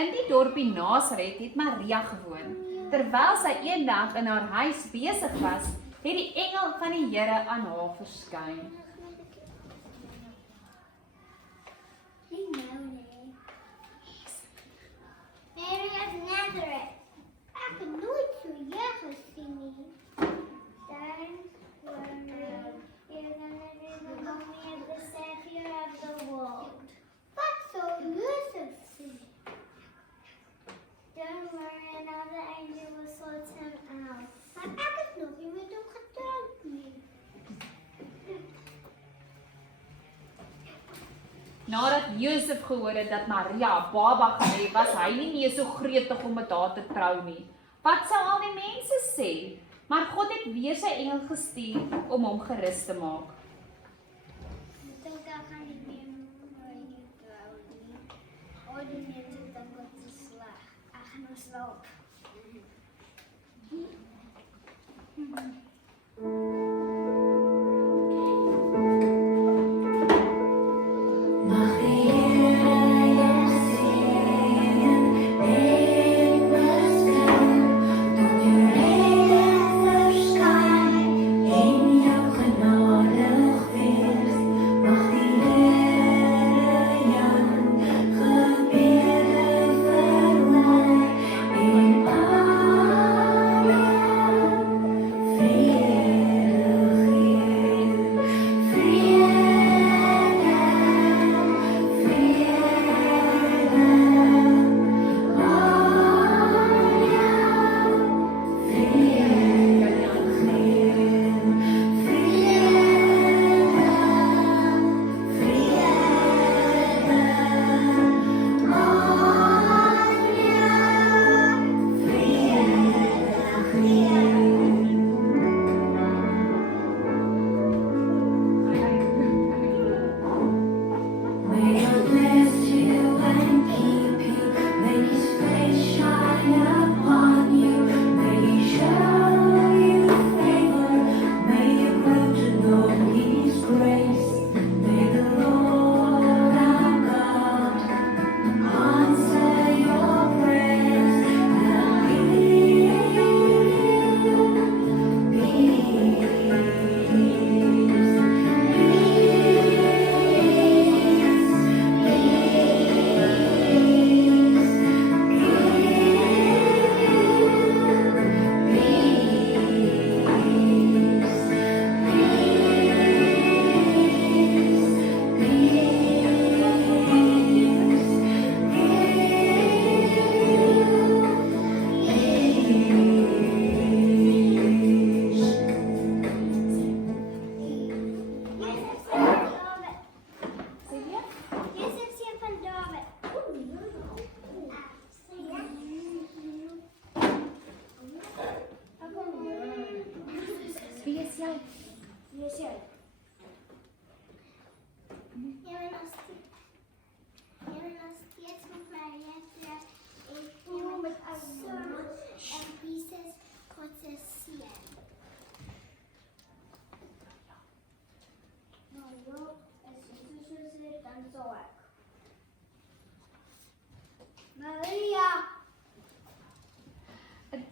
In die dorpie Nasaret het Maria gewoon. Terwyl sy eendag in haar huis besig was, het die engel van die Here aan haar verskyn. Mary uit Nazareth. Ek het nooit so hier gesien nie. Don't worry, you're gonna be the mommy of the savior of the world. Wat sou Joseph sê? Don't worry, another angel will sort him out. Maar ek het nog nie met hom getroud nie. Nadat Josef gehoor het dat Maria 'n baba gehad het, was hy nie meer so gretig om met haar te trou nie. Wat sou al die mense sê? Maar God het weer sy engel gestuur om hom gerus te maak. Ek dink ek gaan nie meer met trou nie. Al die mense dink dit is sleg. Ek gaan nou slaap.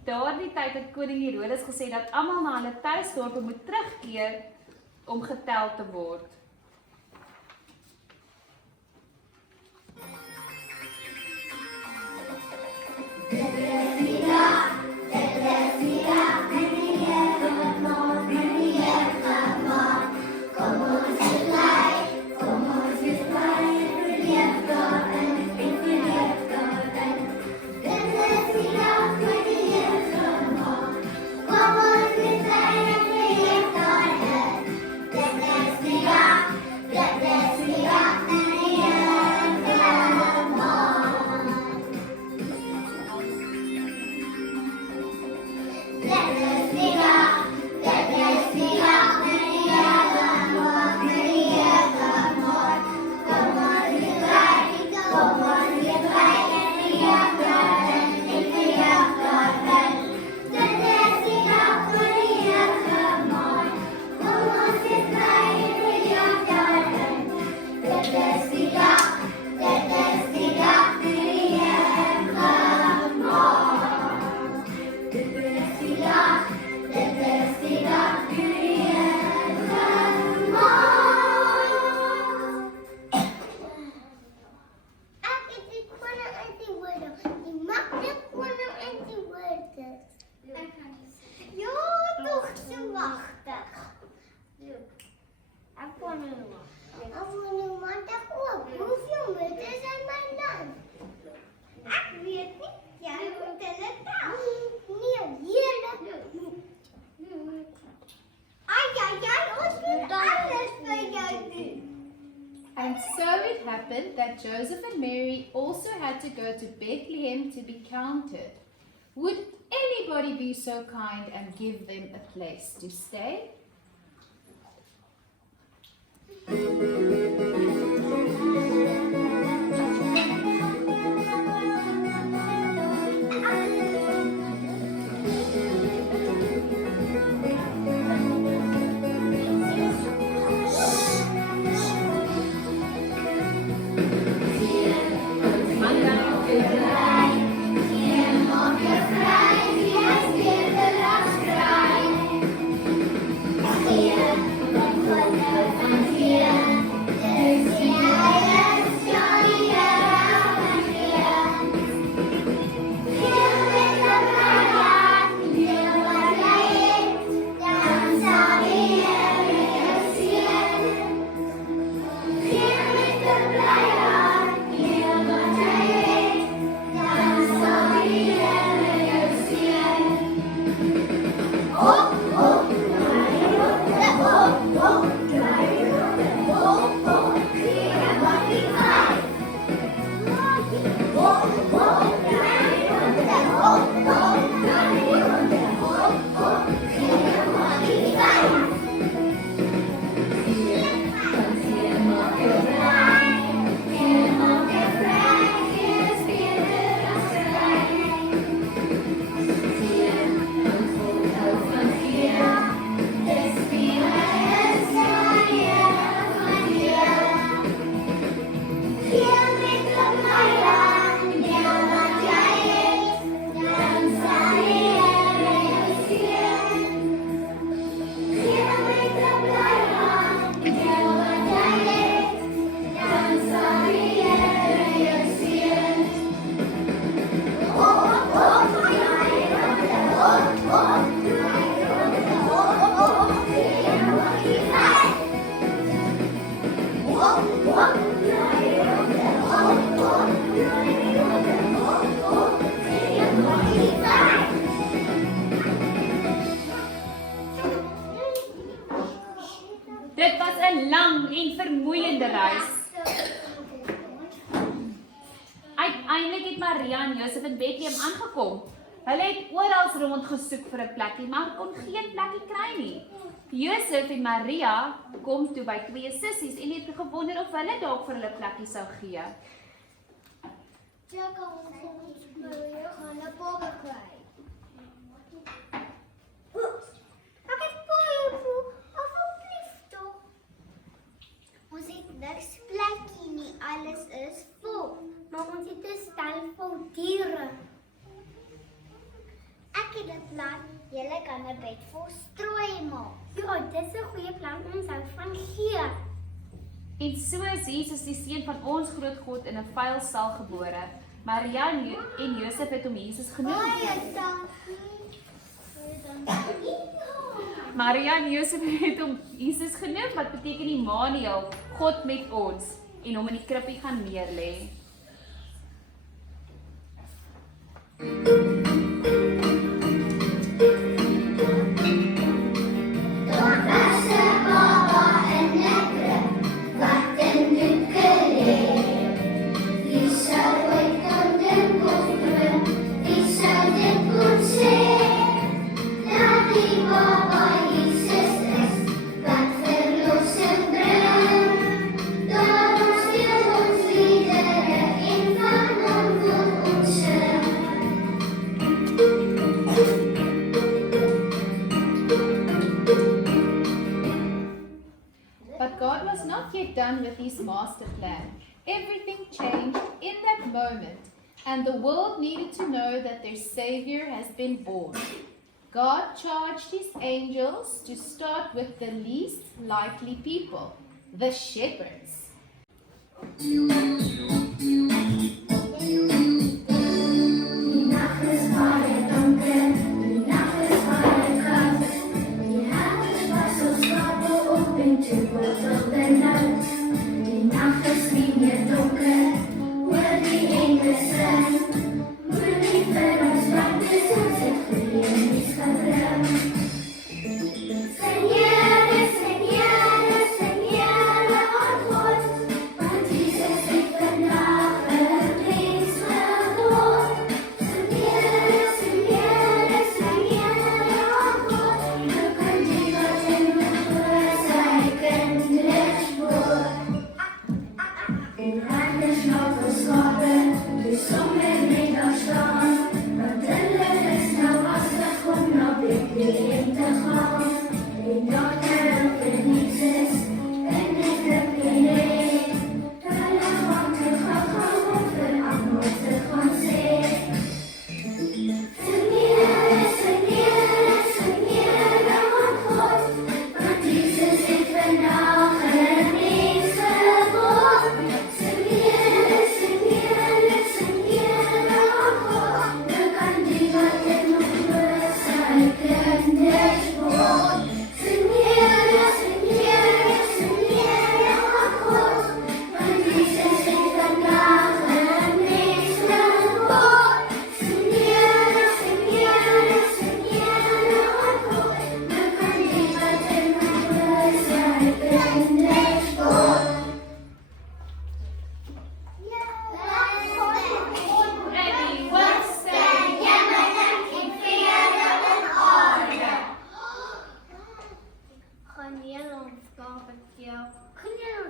Daardie tyd het koning Herodes gesê dat almal na hulle tuisdorpe moet terugkeer om getel te word. And so it happened that Joseph and Mary also had to go to Bethlehem to be counted. Would anybody be so kind and give them a place to stay? Dit was 'n lang en vermoeiende reis. Uiteindelik het Maria en Josef in Bethlehem aangekom. Hulle het oral rond gesoek vir 'n plekkie, maar kon geen plekkie kry nie. Josef en Maria kom toe by twee sissies en het gewonder of hulle dalk vir hulle plekkie sou gee. Check ons Maria gaan 'n baba kry. Ek het baie voel, asseblief tog. Ons het niks plekkie nie, alles is vol. Maar ons het 'n stal vol diere. Ek het dit laat, julle kan 'n bed vol strooi maak. Ja, dit is 'n goeie plan, ons hou van gee. En so is Jesus die seun van ons groot God in 'n vuil stal gebore. Maria en Josef het hom Jesus genoem. Baie dankie. Maria en Josef het hom Jesus genoem, wat beteken Immanuel, God met ons, en hom in die krippie gaan neerlê. But God was not yet done with his master plan. Everything changed in that moment, and the world needed to know that their Savior has been born. God charged his angels to start with the least likely people, the shepherds.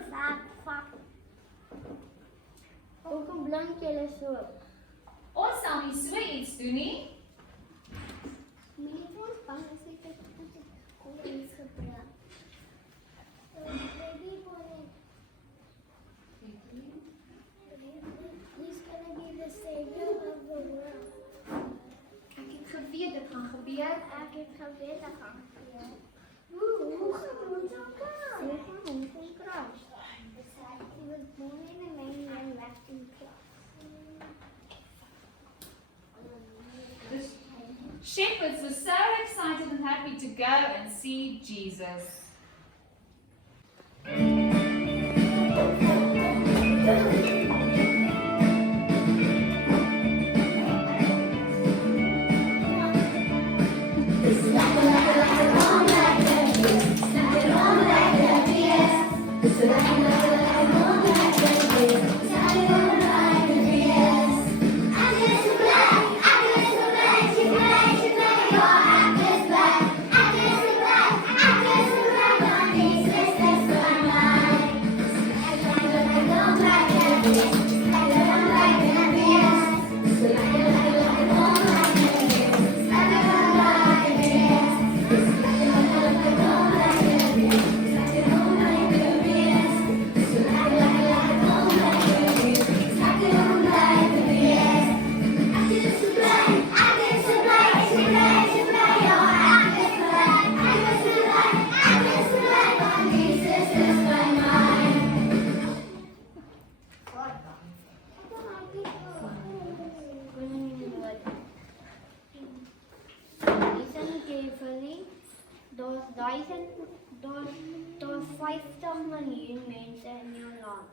Fuck. Hoekom blink julle so? Ons sal nie so iets doen nie. Meneer vir ons bang as ek kom eens gebruik. Baby boy. He's gonna be the savior of the world. Ek het geweet dit gaan gebeur. Ek het geweet dat gaan gebeur. Hoe gaan ons aan kry? Hoe gaan ons aan kry? He was born in a man and left in class. The shepherds were so excited and happy to go and see Jesus. Daar's 50 miljoen mense in jou land.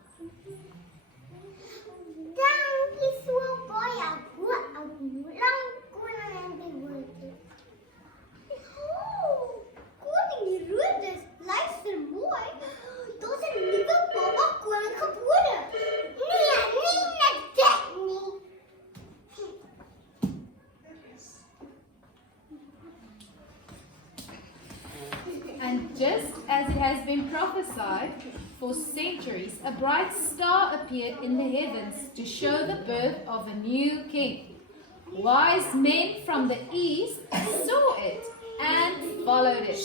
Dankie so baie. Hoe lank koning en die woorde. Koning Herodes, luister mooi. Daar's 'n nuwe baba koning gebore. Nee, nie net dit nie. And just as it has been prophesied for centuries, a bright star appeared in the heavens to show the birth of a new king. Wise men from the east saw it and followed it.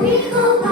Wie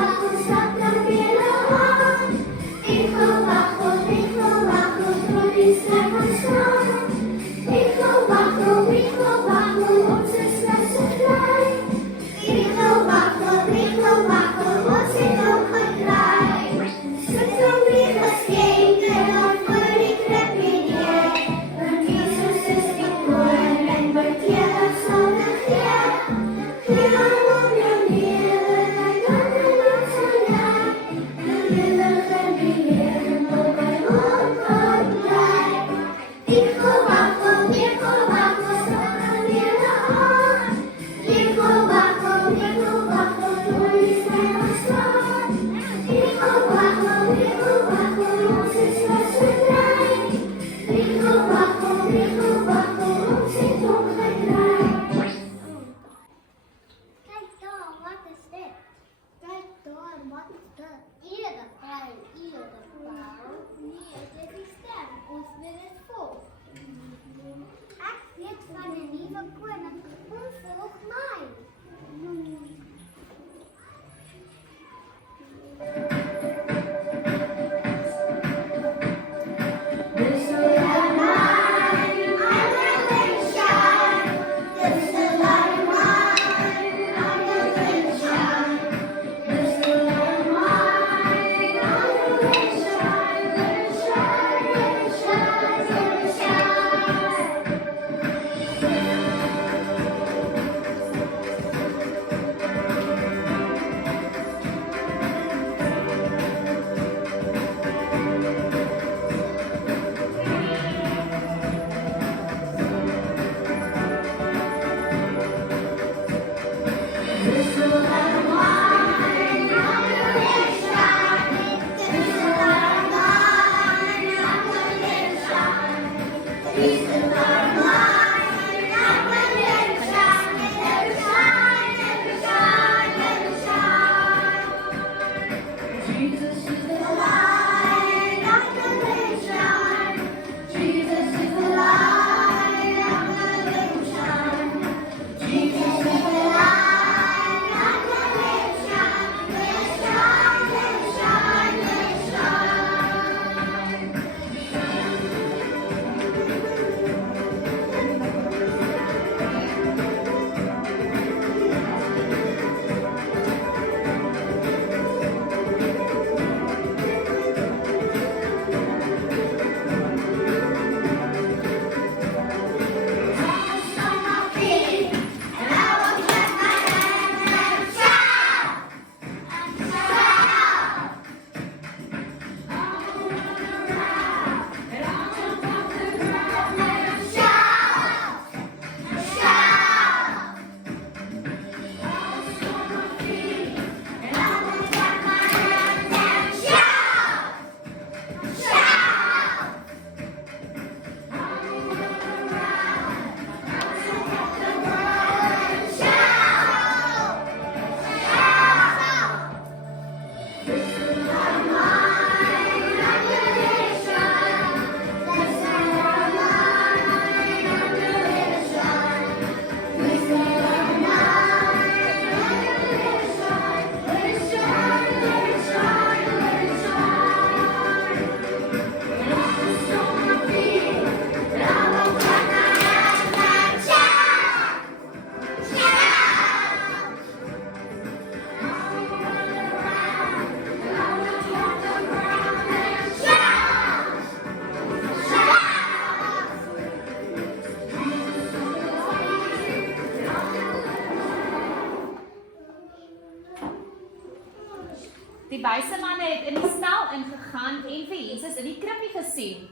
Die wyse manne het in die stal ingegaan en vir Jesus in die krippie gesien.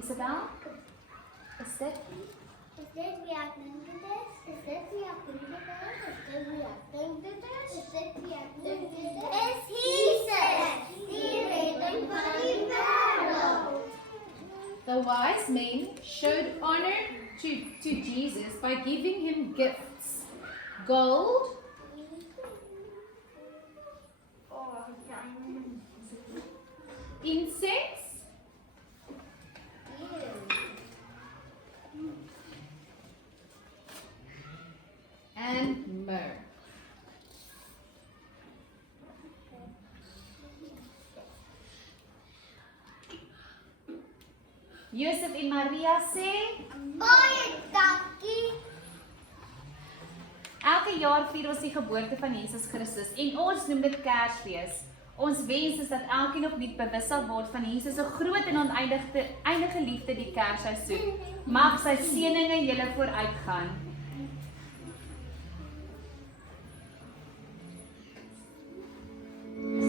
Isabel? Is dit? Is dit wie ek dink dit is? Is dit wie ek dink dit is? Is dit wie ek dink dit is? Is dit wie ek dink dit is? Is Jesus, die redding van die wêreld. The wise men showed honor to Jesus by giving him gifts: gold, incense, and myrrh. Josef en Maria sê, Baie dankie. elke jaar vier ons die geboorte van Jesus Christus en ons noem dit Kersfees. Ons wens is dat elkeen opnuut bewus sal word van Jesus se groot en oneindige liefde die Kersseisoen. Mag sy seëninge julle vooruitgaan.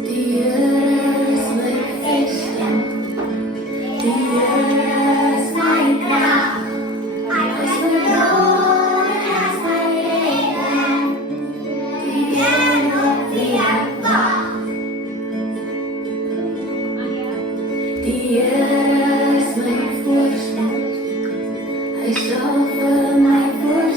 Die Here is my vesting, die Here is my kraag. Hy is my Lord, hy is my redder, die Here op wie ek wag. Die Here is my voorspoed, hy sal vir my voorspoed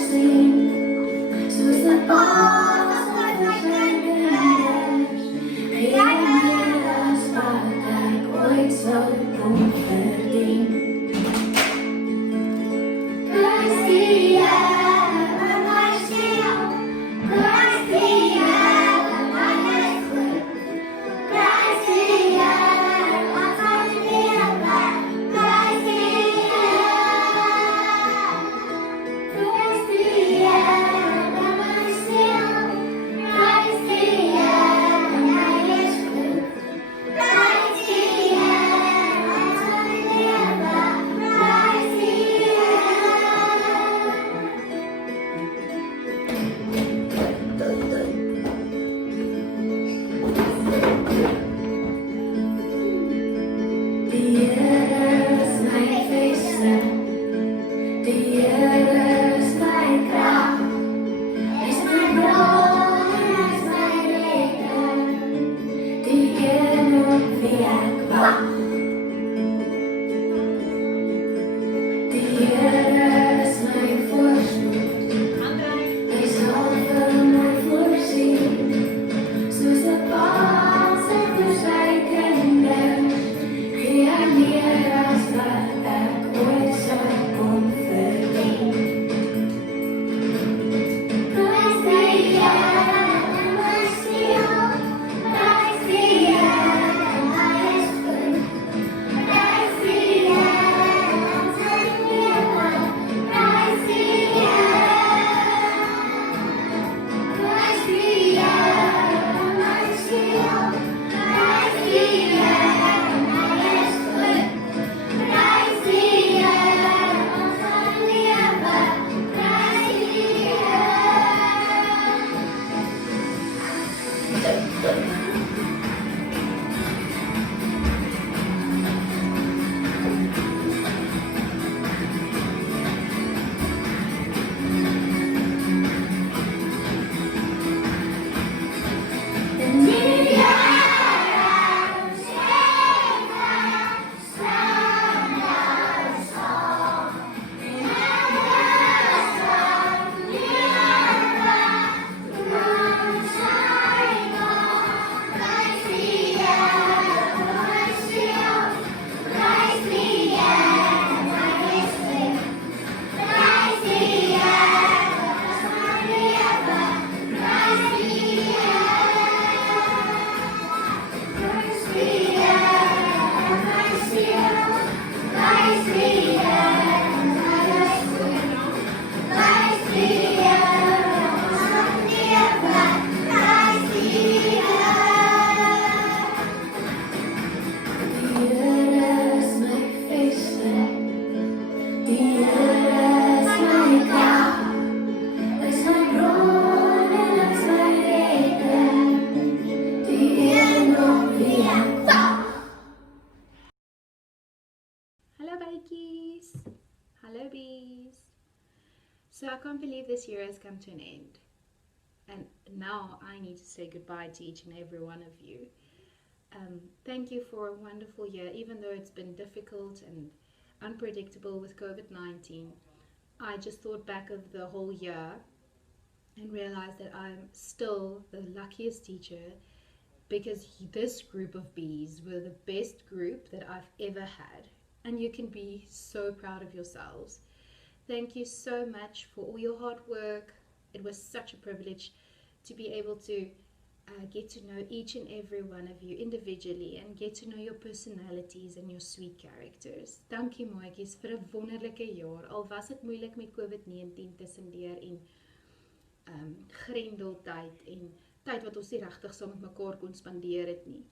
So I can't believe this year has come to an end. And now I need to say goodbye to each and every one of you. Thank you for a wonderful year, even though it's been difficult and unpredictable with COVID-19. I just thought back of the whole year and realized that I'm still the luckiest teacher, because this group of bees were the best group that I've ever had. And you can be so proud of yourselves. Thank you so much for all your hard work. It was such a privilege to be able to get to know each and every one of you individually and get to know your personalities and your sweet characters. Dankie maatjies vir 'n wonderlike jaar. Al was dit moeilik met COVID-19 tussendeur en grendeltyd en tyd wat ons nie regtig saam met mekaar kon spandeer het nie.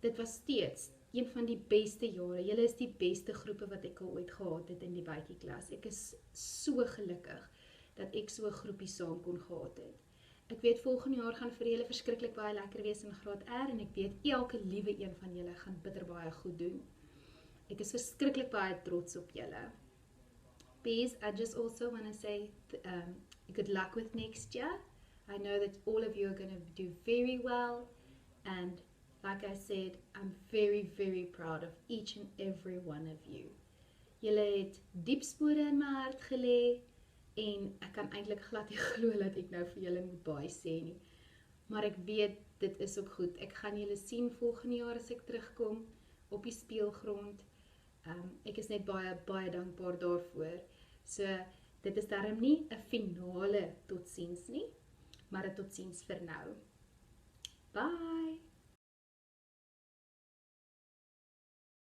Dit was steeds een van die beste jare. Julle is die beste groepe wat ek al ooit gehad het in die bytjieklas. Ek is so gelukkig dat ek so 'n groepie saam kon gehad het. Ek weet volgende jaar gaan vir julle verskriklik baie lekker wees in graad R en ek weet elke liewe een van julle gaan bitter baie goed doen. Ek is verskriklik baie trots op julle. Bees, I just also want to say good luck with next year. I know that all of you are going to do very well, and like I said, I'm very, very proud of each and every one of you. Julle het diep spore in my hart gelê, en ek kan eintlik glad nie glo dat ek nou vir julle moet baie sê nie. Maar ek weet, dit is ook goed. Ek gaan julle sien volgende jaar as ek terugkom op die speelgrond. Ek is net baie, baie dankbaar daarvoor. So, dit is daarom nie 'n finale totsiens nie, maar 'n totsiens vir nou. Bye!